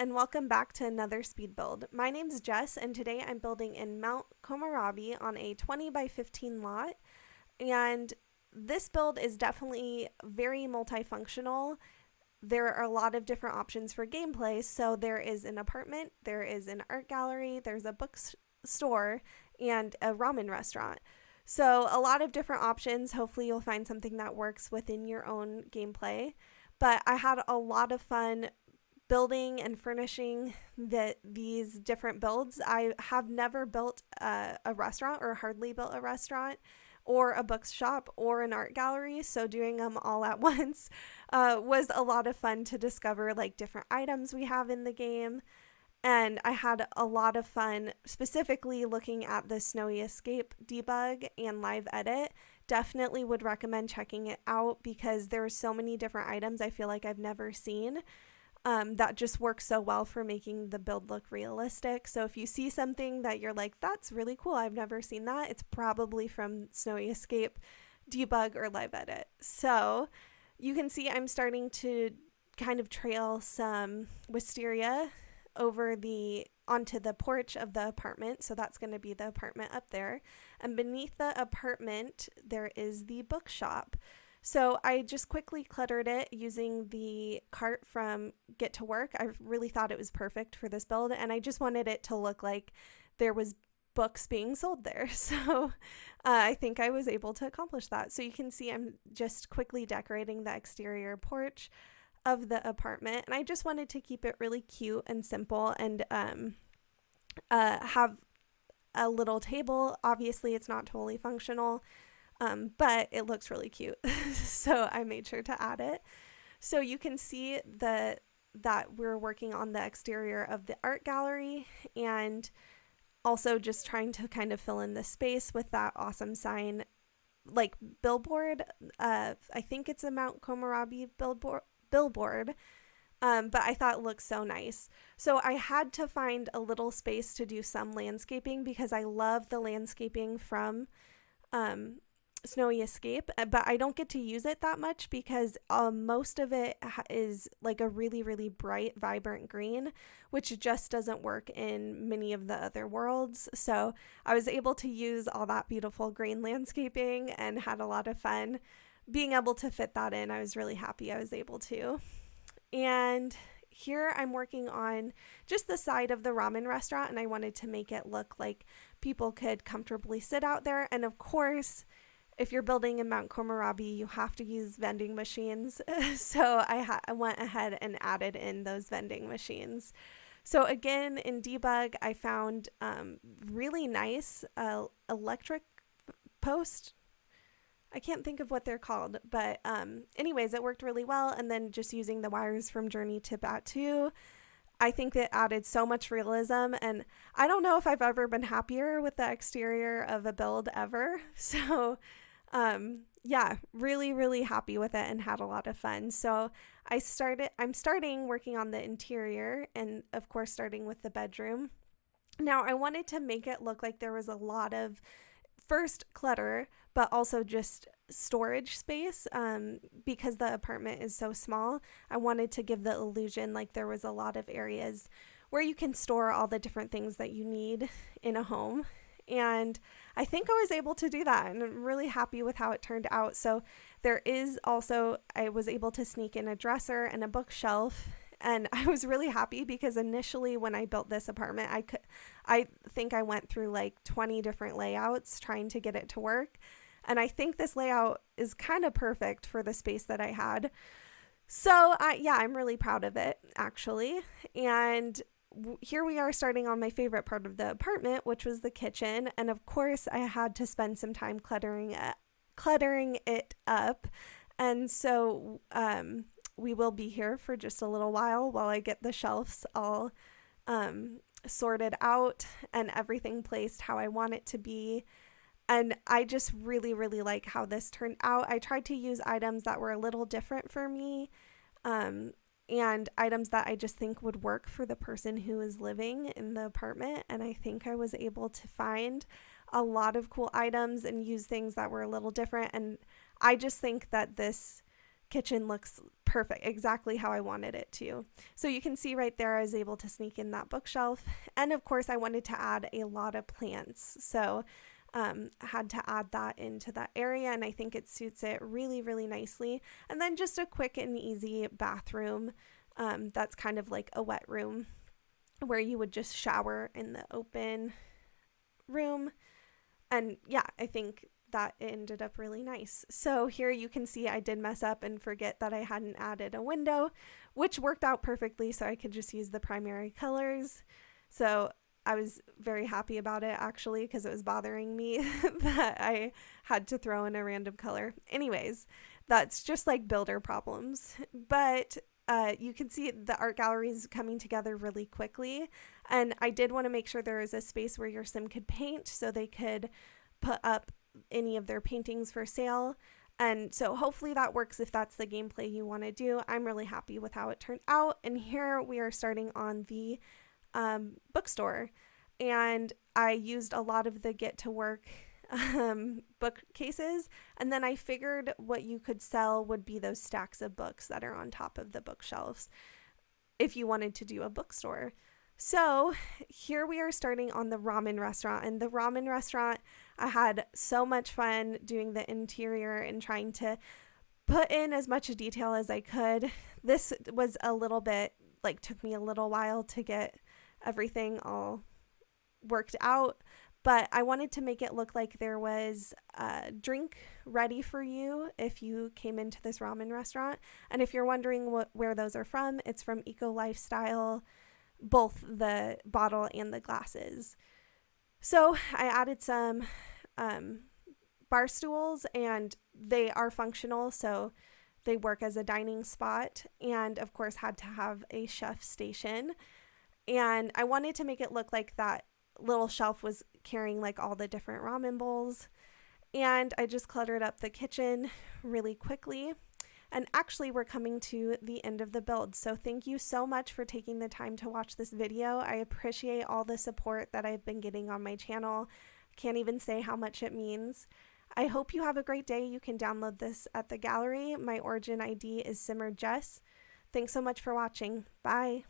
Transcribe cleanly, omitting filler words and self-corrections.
and welcome back to another speed build. My name's Jess, and today I'm building in Mount Komorabi on a 20 by 15 lot. And this build is definitely very multifunctional. There are a lot of different options for gameplay. So there is an apartment, there is an art gallery, there's a bookstore, and a ramen restaurant. So a lot of different options. Hopefully you'll find something that works within your own gameplay. But I had a lot of fun building and furnishing these different builds. I have never built a restaurant, or hardly built a restaurant, or a bookshop, or an art gallery. So doing them all at once was a lot of fun to discover like different items we have in the game. And I had a lot of fun specifically looking at the Snowy Escape debug and live edit. Definitely would recommend checking it out because there are so many different items I feel like I've never seen that just works so well for making the build look realistic. So if you see something that you're like, that's really cool, I've never seen that, it's probably from Snowy Escape debug or live edit. So you can see I'm starting to kind of trail some wisteria onto the porch of the apartment. So that's going to be the apartment up there. And beneath the apartment, there is the bookshop. So I just quickly cluttered it using the cart from Get to Work. I really thought it was perfect for this build, and I just wanted it to look like there was books being sold there. So I think I was able to accomplish that. So you can see I'm just quickly decorating the exterior porch of the apartment, and I just wanted to keep it really cute and simple and have a little table. Obviously it's not totally functional, but it looks really cute. So I made sure to add it. So you can see that we're working on the exterior of the art gallery, and also just trying to kind of fill in the space with that awesome sign, like billboard. I think it's a Mount Komorabi billboard. But I thought it looked so nice. So I had to find a little space to do some landscaping because I love the landscaping from Snowy Escape, but I don't get to use it that much because most of it is like a really, really bright, vibrant green, which just doesn't work in many of the other worlds. So I was able to use all that beautiful green landscaping and had a lot of fun being able to fit that in. I was really happy I was able to. And here I'm working on just the side of the ramen restaurant, and I wanted to make it look like people could comfortably sit out there. And of course, if you're building in Mount Komorabi, you have to use vending machines. So I went ahead and added in those vending machines. So again, in debug, I found really nice electric post. I can't think of what they're called, but anyways, it worked really well. And then just using the wires from Journey to Batuu, I think it added so much realism, and I don't know if I've ever been happier with the exterior of a build ever. So yeah, really, really happy with it and had a lot of fun. So I'm starting working on the interior, and of course starting with the bedroom. Now I wanted to make it look like there was a lot of first clutter, but also just storage space, because the apartment is so small. I wanted to give the illusion like there was a lot of areas where you can store all the different things that you need in a home. And I think I was able to do that, and I'm really happy with how it turned out. So there is also, I was able to sneak in a dresser and a bookshelf, and I was really happy because initially when I built this apartment, I think I went through like 20 different layouts trying to get it to work. And I think this layout is kind of perfect for the space that I had. So yeah, I'm really proud of it actually. And here we are starting on my favorite part of the apartment, which was the kitchen. And of course I had to spend some time cluttering it up. And so we will be here for just a little while I get the shelves all sorted out and everything placed how I want it to be. And I just really, really like how this turned out. I tried to use items that were a little different for me, and items that I just think would work for the person who is living in the apartment. And I think I was able to find a lot of cool items and use things that were a little different. And I just think that this kitchen looks perfect, exactly how I wanted it to. So you can see right there I was able to sneak in that bookshelf. And of course I wanted to add a lot of plants. So I had to add that into that area, and I think it suits it really, really nicely. And then just a quick and easy bathroom that's kind of like a wet room where you would just shower in the open room. And yeah, I think that ended up really nice. So here you can see I did mess up and forget that I hadn't added a window, which worked out perfectly, so I could just use the primary colors. So I was very happy about it actually, because it was bothering me that I had to throw in a random color. Anyways, that's just like builder problems. But you can see the art gallery is coming together really quickly. And I did want to make sure there was a space where your sim could paint so they could put up any of their paintings for sale. And so hopefully that works if that's the gameplay you want to do. I'm really happy with how it turned out. And here we are starting on the bookstore. And I used a lot of the get to work bookcases, and then I figured what you could sell would be those stacks of books that are on top of the bookshelves if you wanted to do a bookstore. So here we are starting on the ramen restaurant, and the ramen restaurant, I had so much fun doing the interior and trying to put in as much detail as I could. This was a little bit, like, took me a little while to get everything all worked out, but I wanted to make it look like there was a drink ready for you if you came into this ramen restaurant. And if you're wondering where those are from, it's from Eco Lifestyle, both the bottle and the glasses. So I added some bar stools, and they are functional, so they work as a dining spot, and of course had to have a chef station. And I wanted to make it look like that little shelf was carrying like all the different ramen bowls. And I just cluttered up the kitchen really quickly. And actually we're coming to the end of the build. So thank you so much for taking the time to watch this video. I appreciate all the support that I've been getting on my channel. Can't even say how much it means. I hope you have a great day. You can download this at the gallery. My origin ID is SimmeredJess. Thanks so much for watching. Bye.